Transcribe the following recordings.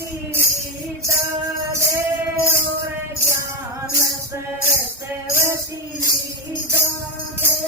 सरस्वती विद्या दे और ज्ञान सरस्वती विद्या दे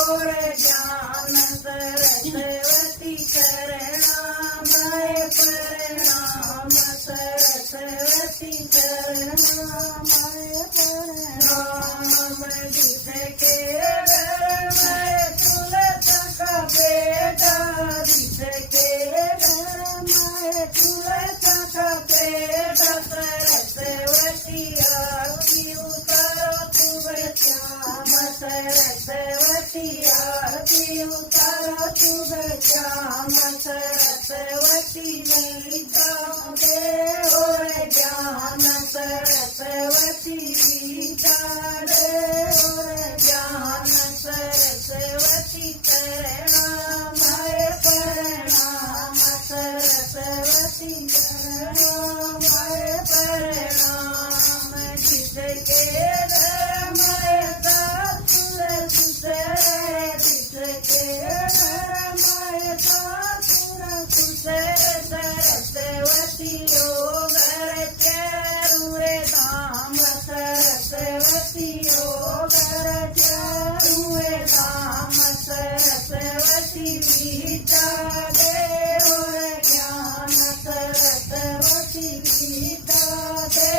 और ज्ञान सरस्वती करणामय प्रणाम सरस्वती करणामय प्रणाम जिसके घर में तुलसी का बेटा जिसके घर में तुलसी का बेटा सरस्वती आरती उतारो तुम श्याम सरस्वती आरती उतारो तुम श्याम सरस्वती विद्या दे और ज्ञान सरस्वती विद्या दे और ज्ञान सरस्वती करणामय प्रणाम सरस्वती करणामय प्रणाम जिसके घर में तुलसी जिसके घर में तुलसी सरस्वती घर के रुए धाम सरस्वती घर के रुए धाम सरस्वती विद्या दे और ज्ञान सरस्वती विद्या दे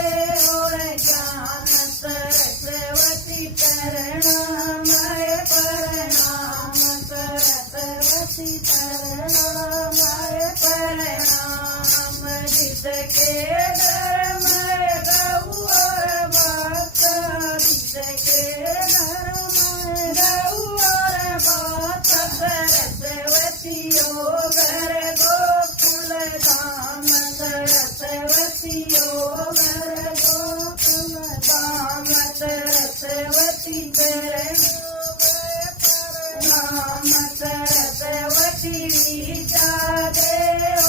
और ज्ञान सरस्वती करणामय प्रणाम सरस्वती करणामय प्रणाम जिसके घर में गौ और माता जिसके घर में गौ और माता सरस्वती घर गोकुल धाम सरस्वती घर गोकुल धाम सरस्वती प्रणाम सरस्वती विद्या दे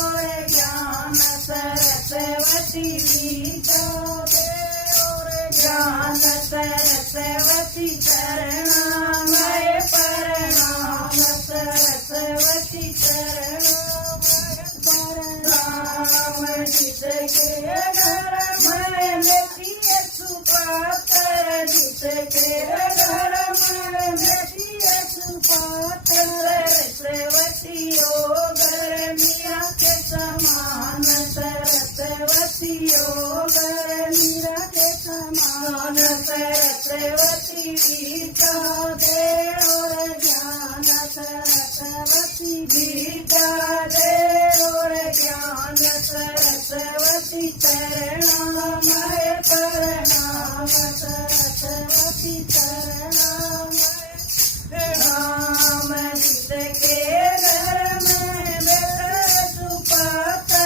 और ज्ञान सरस्वती विद्या दे और ज्ञान सरस्वती करणामय प्रणाम सरस्वती करणामय प्रणाम जिसके घर में बेटियाँ सुपात्र जिसके घर में बेटियाँ सुपात्र सरस्वती घर मीरा के समान सरस्वती घर मीरा के समान सरस्वती विद्या दे और ज्ञान सरस्वती विद्या दे और ज्ञान सरस्वती करणामय प्रणाम सरस्वती करणामय प्रणाम जिसके घर में बेटा सुपात्र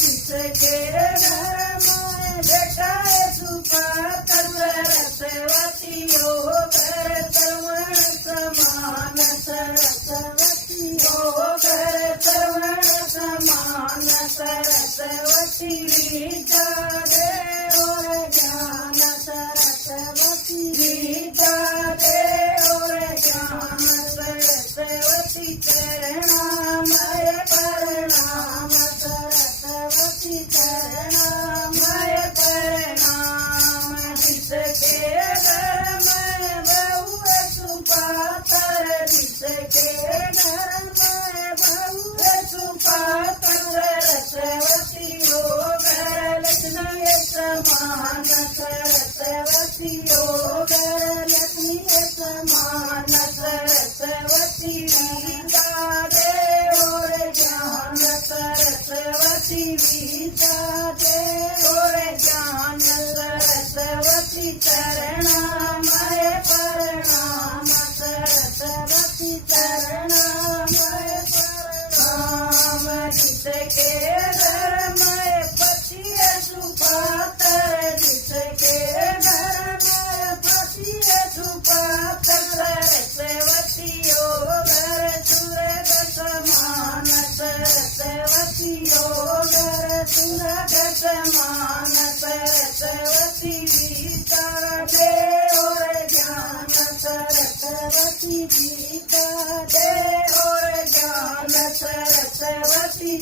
जिसके घर में बेटा सुपात्र सरस्वती घर श्रवण समान सरस्वती घर श्रवण समान सरस्वती विद्या दे और ज्ञान सरस्वती विद्या दे और ज्ञान सरस्वती करणामय प्रणाम सरस्वती करणामय प्रणाम जिसके घर में बहु सुपात्र जिसके घर में बहु सुपात्र सरस्वती घर लक्ष्मी समान सरस्वती घर लक्ष्मी समान सरस्वती विद्या दे और ज्ञान सरस्वती विद्या दे और ज्ञान सरस्वती करणामय प्रणाम सरस्वती करणामय प्रणाम जिसके घर में पति सुपात्र जिसके घर में पति सुपात्र सरस्वती घर सूरज समान सरस्वती घर सूरज समान सरस्वती विद्या दे और ज्ञान सरस्वती विद्या दे और ज्ञान सरस्वती